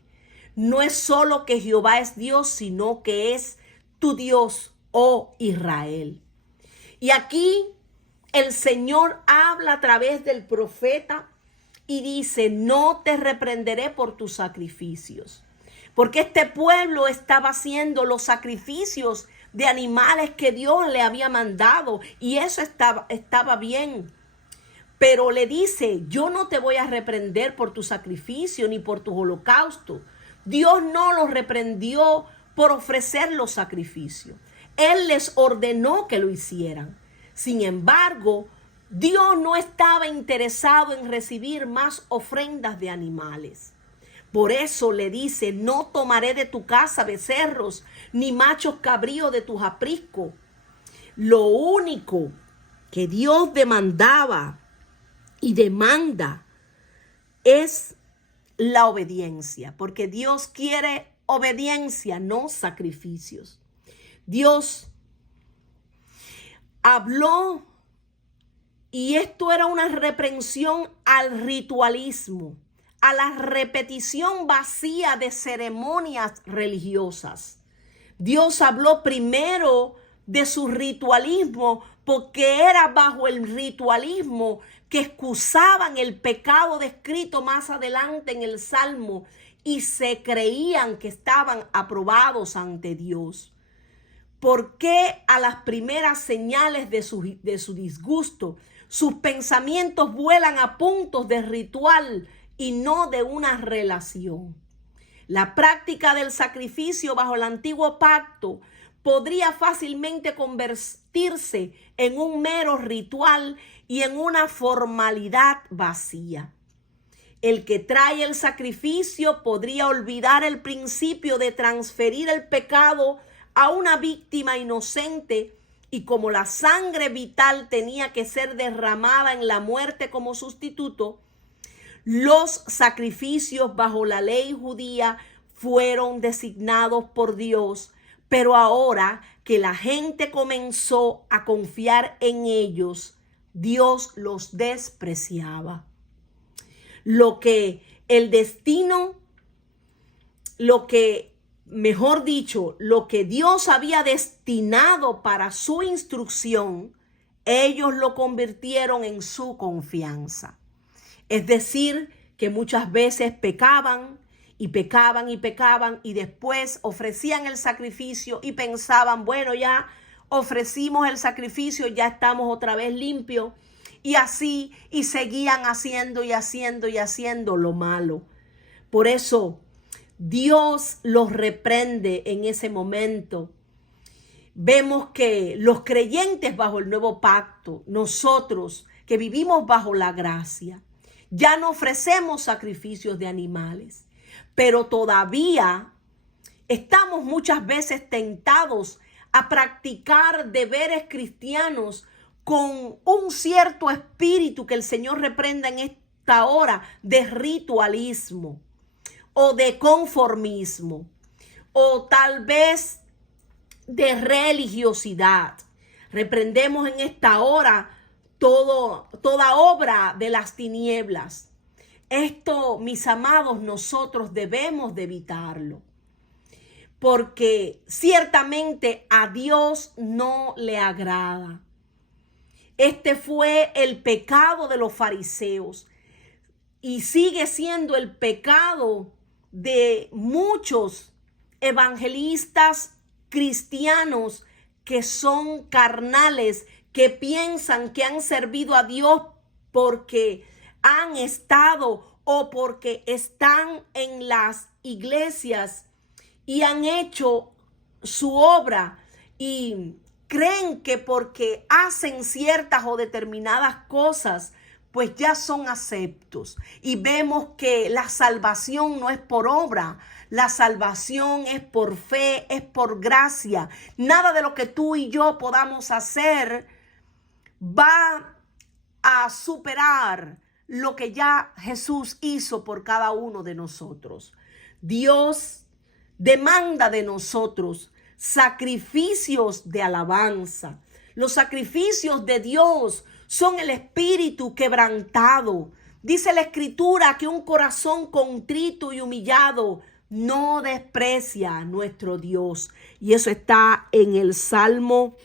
No es solo que Jehová es Dios, sino que es tu Dios, oh Israel. Y aquí el Señor habla a través del profeta y dice, no te reprenderé por tus sacrificios. Porque este pueblo estaba haciendo los sacrificios de animales que Dios le había mandado. Y eso estaba bien. Pero le dice, yo no te voy a reprender por tu sacrificio ni por tus holocaustos. Dios no los reprendió por ofrecer los sacrificios. Él les ordenó que lo hicieran. Sin embargo, Dios no estaba interesado en recibir más ofrendas de animales. Por eso le dice, no tomaré de tu casa becerros, ni machos cabríos de tus apriscos. Lo único que Dios demandaba y demanda es la obediencia, porque Dios quiere obediencia, no sacrificios. Dios habló y esto era una reprensión al ritualismo, a la repetición vacía de ceremonias religiosas. Dios habló primero de su ritualismo porque era bajo el ritualismo que excusaban el pecado descrito más adelante en el Salmo y se creían que estaban aprobados ante Dios. ¿Por qué a las primeras señales de su disgusto sus pensamientos vuelan a puntos de ritual y no de una relación? La práctica del sacrificio bajo el antiguo pacto podría fácilmente convertirse en un mero ritual y en una formalidad vacía. El que trae el sacrificio podría olvidar el principio de transferir el pecado a una víctima inocente, y como la sangre vital tenía que ser derramada en la muerte como sustituto, los sacrificios bajo la ley judía fueron designados por Dios, pero ahora que la gente comenzó a confiar en ellos, Dios los despreciaba. Lo que Dios había destinado para su instrucción, ellos lo convirtieron en su confianza. Es decir, que muchas veces pecaban y después ofrecían el sacrificio y pensaban, bueno, ya ofrecimos el sacrificio, ya estamos otra vez limpios. Y así, y seguían haciendo lo malo. Por eso, Dios los reprende en ese momento. Vemos que los creyentes bajo el nuevo pacto, nosotros que vivimos bajo la gracia, ya no ofrecemos sacrificios de animales, pero todavía estamos muchas veces tentados a practicar deberes cristianos con un cierto espíritu que el Señor reprenda en esta hora de ritualismo o de conformismo o tal vez de religiosidad. Reprendemos en esta hora toda obra de las tinieblas. Esto, mis amados, nosotros debemos de evitarlo, porque ciertamente a Dios no le agrada. Este fue el pecado de los fariseos y sigue siendo el pecado de muchos evangelistas cristianos que son carnales, que piensan que han servido a Dios porque han estado o porque están en las iglesias y han hecho su obra y creen que porque hacen ciertas o determinadas cosas, pues ya son aceptos. Y vemos que la salvación no es por obra, la salvación es por fe, es por gracia. Nada de lo que tú y yo podamos hacer va a superar lo que ya Jesús hizo por cada uno de nosotros. Dios demanda de nosotros sacrificios de alabanza. Los sacrificios de Dios son el espíritu quebrantado. Dice la Escritura que un corazón contrito y humillado no desprecia a nuestro Dios. Y eso está en el Salmo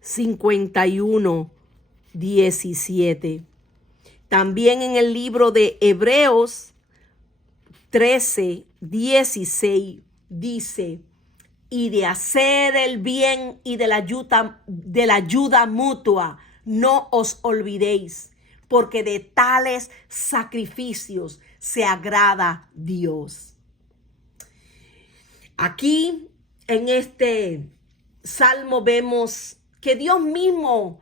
51, 17. También en el libro de Hebreos 13, 16 dice: y de hacer el bien y de la ayuda mutua, no os olvidéis, porque de tales sacrificios se agrada Dios. Aquí en este salmo vemos que Dios mismo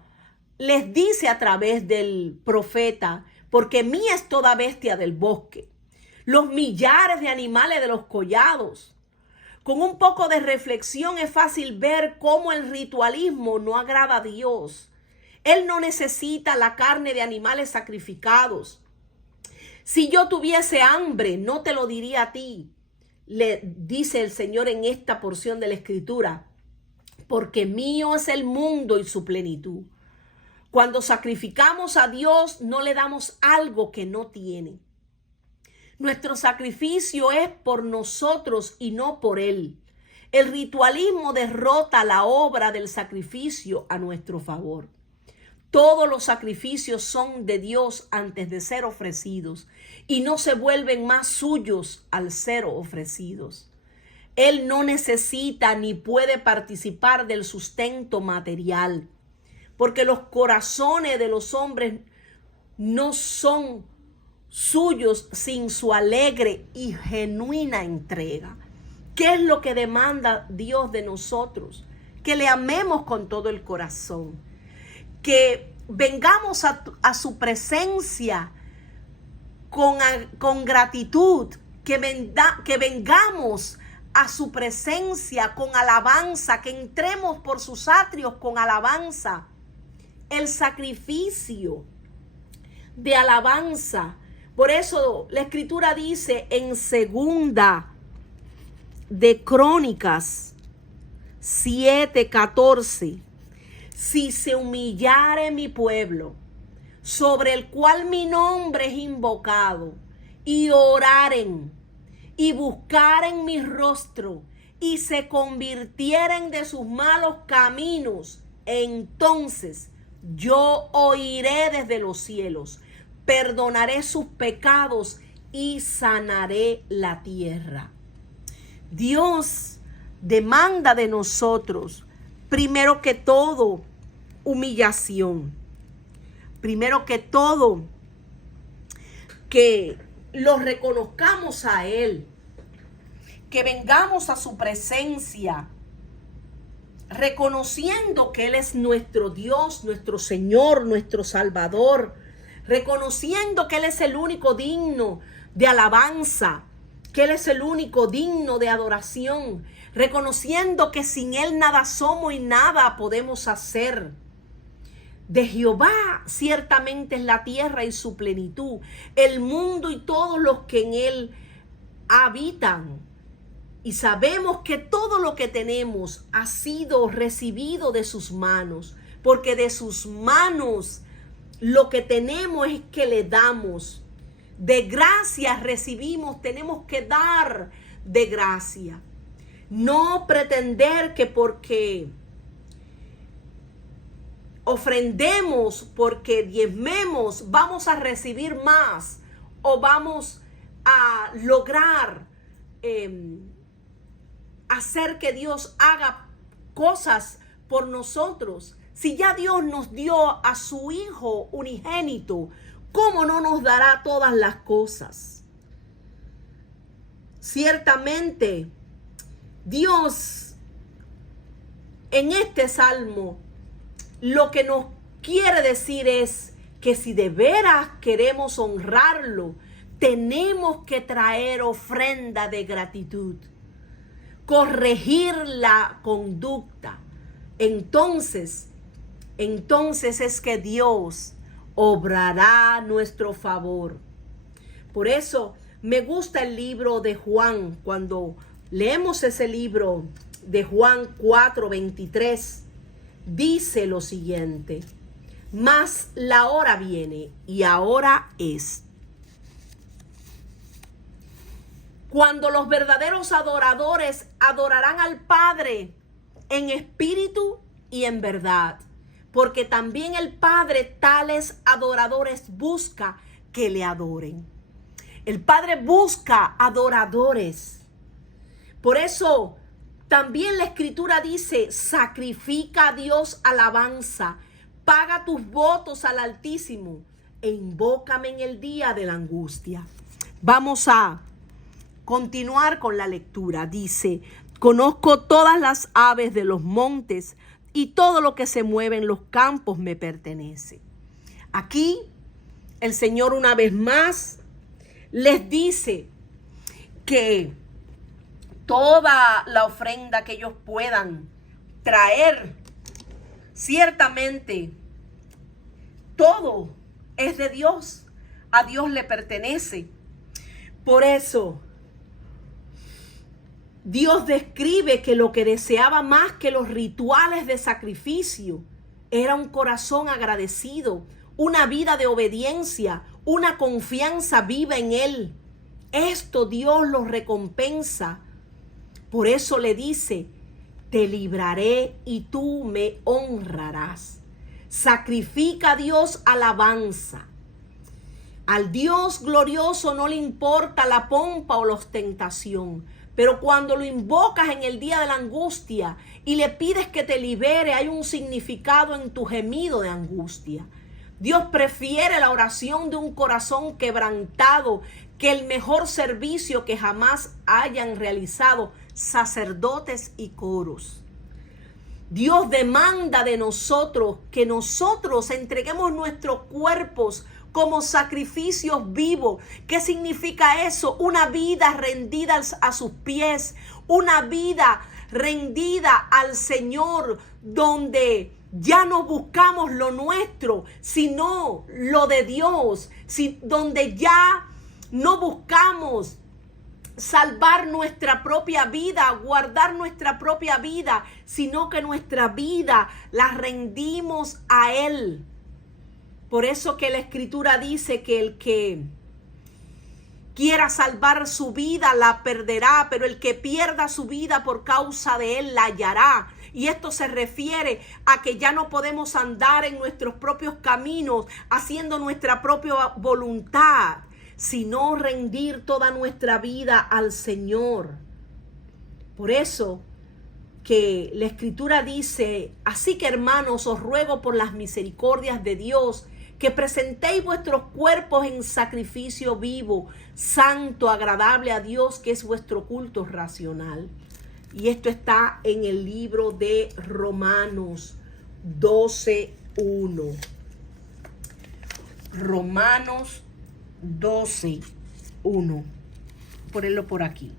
les dice a través del profeta: porque mía es toda bestia del bosque, los millares de animales de los collados. Con un poco de reflexión es fácil ver cómo el ritualismo no agrada a Dios. Él no necesita la carne de animales sacrificados. Si yo tuviese hambre, no te lo diría a ti, le dice el Señor en esta porción de la Escritura, porque mío es el mundo y su plenitud. Cuando sacrificamos a Dios, no le damos algo que no tiene. Nuestro sacrificio es por nosotros y no por Él. El ritualismo derrota la obra del sacrificio a nuestro favor. Todos los sacrificios son de Dios antes de ser ofrecidos y no se vuelven más suyos al ser ofrecidos. Él no necesita ni puede participar del sustento material, porque los corazones de los hombres no son suyos sin su alegre y genuina entrega. ¿Qué es lo que demanda Dios de nosotros? Que le amemos con todo el corazón, que vengamos a su presencia con gratitud, que vengamos a su presencia con alabanza, que entremos por sus atrios con alabanza. El sacrificio de alabanza. Por eso la Escritura dice en 2 de Crónicas 7:14: si se humillare mi pueblo, sobre el cual mi nombre es invocado, y oraren, y buscaren mi rostro, y se convirtieren de sus malos caminos, entonces yo oiré desde los cielos, perdonaré sus pecados y sanaré la tierra. Dios demanda de nosotros, primero que todo, humillación. Primero que todo, que lo reconozcamos a Él, que vengamos a su presencia, reconociendo que Él es nuestro Dios, nuestro Señor, nuestro Salvador, reconociendo que Él es el único digno de alabanza, que Él es el único digno de adoración, reconociendo que sin Él nada somos y nada podemos hacer. De Jehová ciertamente es la tierra y su plenitud, el mundo y todos los que en él habitan. Y sabemos que todo lo que tenemos ha sido recibido de sus manos, porque de sus manos lo que tenemos es que le damos. De gracia recibimos, tenemos que dar de gracia. No pretender que porque ofrendemos, porque diezmemos, vamos a recibir más o vamos a lograr hacer que Dios haga cosas por nosotros. Si ya Dios nos dio a su Hijo unigénito, ¿cómo no nos dará todas las cosas? Ciertamente, Dios en este salmo lo que nos quiere decir es que si de veras queremos honrarlo, tenemos que traer ofrenda de gratitud, corregir la conducta. Entonces es que Dios obrará a nuestro favor. Por eso me gusta el libro de Juan. Cuando leemos ese libro de Juan 4:23, dice lo siguiente: mas la hora viene y ahora es, Cuando los verdaderos adoradores adorarán al Padre en espíritu y en verdad, porque también el Padre tales adoradores busca que le adoren. El Padre busca adoradores. Por eso también la Escritura dice: sacrifica a Dios alabanza, paga tus votos al Altísimo e invócame en el día de la angustia. Vamos a continuar con la lectura. Dice: conozco todas las aves de los montes y todo lo que se mueve en los campos me pertenece. Aquí el Señor una vez más les dice que toda la ofrenda que ellos puedan traer, ciertamente todo es de Dios, a Dios le pertenece. Por eso Dios describe que lo que deseaba más que los rituales de sacrificio era un corazón agradecido, una vida de obediencia, una confianza viva en Él. Esto Dios lo recompensa. Por eso le dice: te libraré y tú me honrarás. Sacrifica a Dios alabanza. Al Dios glorioso no le importa la pompa o la ostentación. Pero cuando lo invocas en el día de la angustia y le pides que te libere, hay un significado en tu gemido de angustia. Dios prefiere la oración de un corazón quebrantado que el mejor servicio que jamás hayan realizado sacerdotes y coros. Dios demanda de nosotros que nosotros entreguemos nuestros cuerpos como sacrificios vivos. ¿Qué significa eso? Una vida rendida a sus pies, una vida rendida al Señor, donde ya no buscamos lo nuestro, sino lo de Dios, donde ya no buscamos salvar nuestra propia vida, guardar nuestra propia vida, sino que nuestra vida la rendimos a Él. Por eso que la Escritura dice que el que quiera salvar su vida la perderá, pero el que pierda su vida por causa de Él la hallará. Y esto se refiere a que ya no podemos andar en nuestros propios caminos, haciendo nuestra propia voluntad, sino rendir toda nuestra vida al Señor. Por eso que la Escritura dice: así que, hermanos, os ruego por las misericordias de Dios que presentéis vuestros cuerpos en sacrificio vivo, santo, agradable a Dios, que es vuestro culto racional. Y esto está en el libro de Romanos 12:1. Romanos 12:1. Ponerlo por aquí.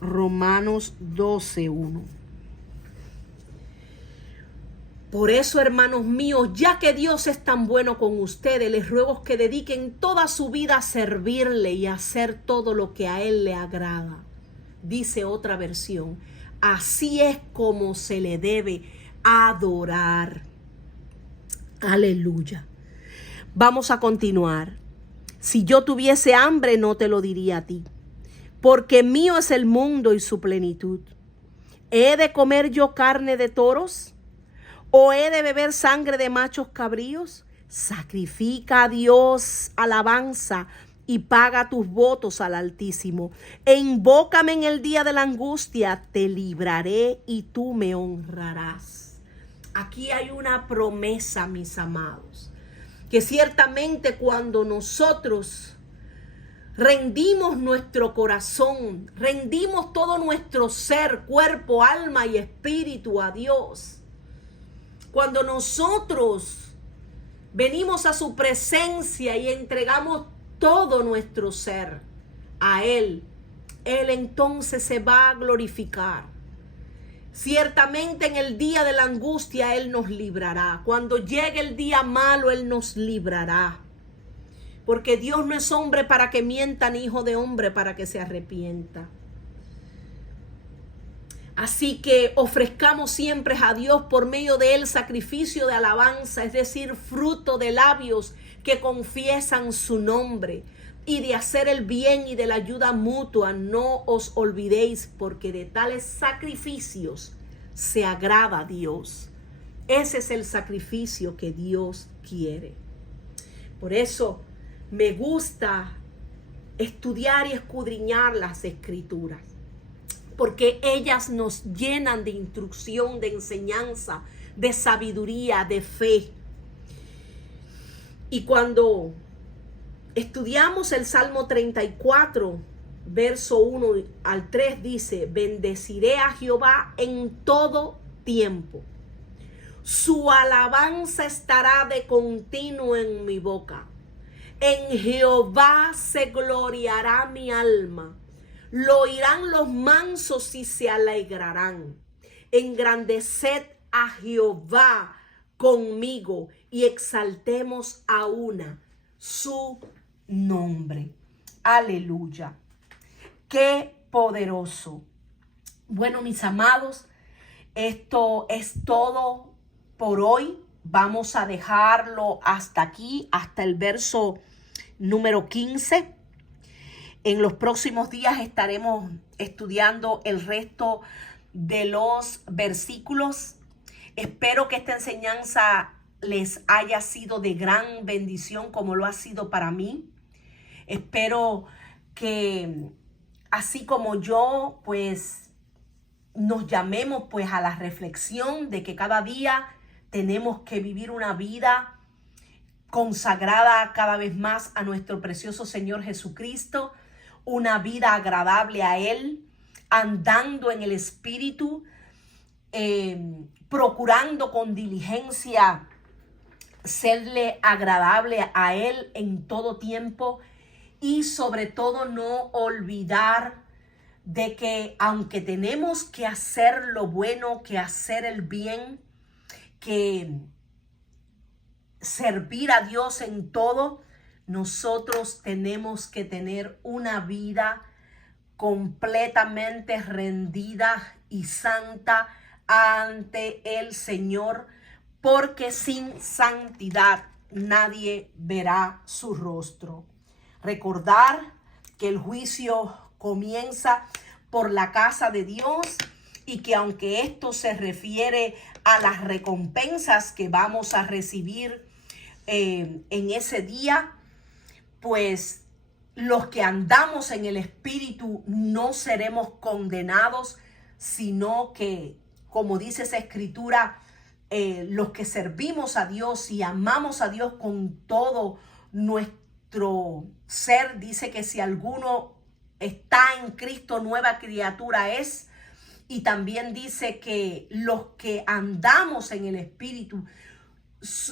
Romanos 12:1. Por eso, hermanos míos, ya que Dios es tan bueno con ustedes, les ruego que dediquen toda su vida a servirle y a hacer todo lo que a Él le agrada. Dice otra versión: así es como se le debe adorar. Aleluya. Vamos a continuar. Si yo tuviese hambre, no te lo diría a ti, porque mío es el mundo y su plenitud. ¿He de comer yo carne de toros? ¿O he de beber sangre de machos cabríos? Sacrifica a Dios alabanza y paga tus votos al Altísimo. E invócame en el día de la angustia, te libraré y tú me honrarás. Aquí hay una promesa, mis amados, que ciertamente cuando nosotros rendimos nuestro corazón, rendimos todo nuestro ser, cuerpo, alma y espíritu a Dios, cuando nosotros venimos a su presencia y entregamos todo nuestro ser a Él, Él entonces se va a glorificar. Ciertamente en el día de la angustia Él nos librará. Cuando llegue el día malo, Él nos librará. Porque Dios no es hombre para que mienta, ni hijo de hombre para que se arrepienta. Así que ofrezcamos siempre a Dios por medio de Él sacrificio de alabanza, es decir, fruto de labios que confiesan su nombre. y de hacer el bien y de la ayuda mutua. No os olvidéis, porque de tales sacrificios se agrada Dios. Ese es el sacrificio que Dios quiere. Por eso me gusta estudiar y escudriñar las Escrituras, porque ellas nos llenan de instrucción, de enseñanza, de sabiduría, de fe. Y cuando estudiamos el Salmo 34, verso 1 al 3, dice: bendeciré a Jehová en todo tiempo. Su alabanza estará de continuo en mi boca. En Jehová se gloriará mi alma. Lo oirán los mansos y se alegrarán. Engrandeced a Jehová conmigo y exaltemos a una su nombre. Aleluya. Qué poderoso. Bueno, mis amados, esto es todo por hoy. Vamos a dejarlo hasta aquí, hasta el verso número 15. En los próximos días estaremos estudiando el resto de los versículos. Espero que esta enseñanza les haya sido de gran bendición como lo ha sido para mí. Espero que así como yo, pues nos llamemos pues a la reflexión de que cada día tenemos que vivir una vida consagrada cada vez más a nuestro precioso Señor Jesucristo, una vida agradable a Él, andando en el Espíritu, procurando con diligencia serle agradable a Él en todo tiempo, y sobre todo no olvidar de que aunque tenemos que hacer lo bueno, que hacer el bien, que servir a Dios en todo, nosotros tenemos que tener una vida completamente rendida y santa ante el Señor, porque sin santidad nadie verá su rostro. Recordar que el juicio comienza por la casa de Dios, y que aunque esto se refiere a las recompensas que vamos a recibir en ese día, pues los que andamos en el Espíritu no seremos condenados, sino que, como dice esa escritura, los que servimos a Dios y amamos a Dios con todo nuestro ser, dice que si alguno está en Cristo, nueva criatura es. Y también dice que los que andamos en el Espíritu,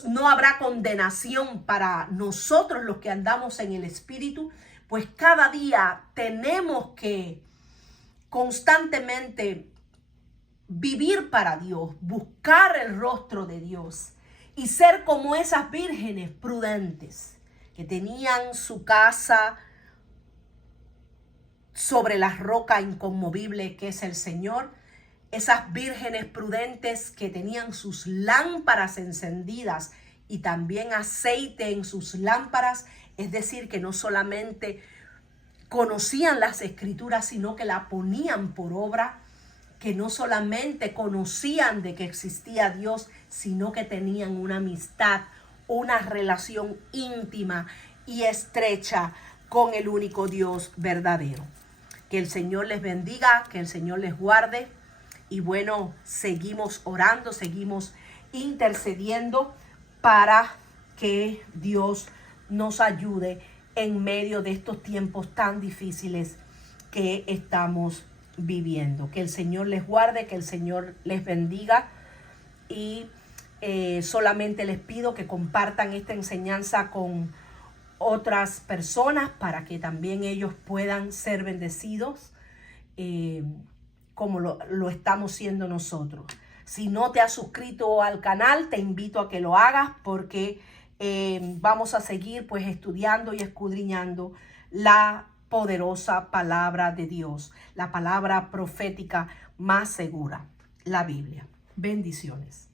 no habrá condenación para nosotros los que andamos en el Espíritu. Pues cada día tenemos que constantemente vivir para Dios, buscar el rostro de Dios y ser como esas vírgenes prudentes que tenían su casa sobre la roca inconmovible que es el Señor. Esas vírgenes prudentes que tenían sus lámparas encendidas y también aceite en sus lámparas, es decir, que no solamente conocían las Escrituras, sino que la ponían por obra, que no solamente conocían de que existía Dios, sino que tenían una amistad, una relación íntima y estrecha con el único Dios verdadero. Que el Señor les bendiga, que el Señor les guarde. Y bueno, seguimos orando, seguimos intercediendo para que Dios nos ayude en medio de estos tiempos tan difíciles que estamos viviendo. Que el Señor les guarde, que el Señor les bendiga. Y solamente les pido que compartan esta enseñanza con otras personas para que también ellos puedan ser bendecidos como lo estamos siendo nosotros. Si no te has suscrito al canal, te invito a que lo hagas, porque vamos a seguir pues estudiando y escudriñando la poderosa palabra de Dios, la palabra profética más segura, la Biblia. Bendiciones.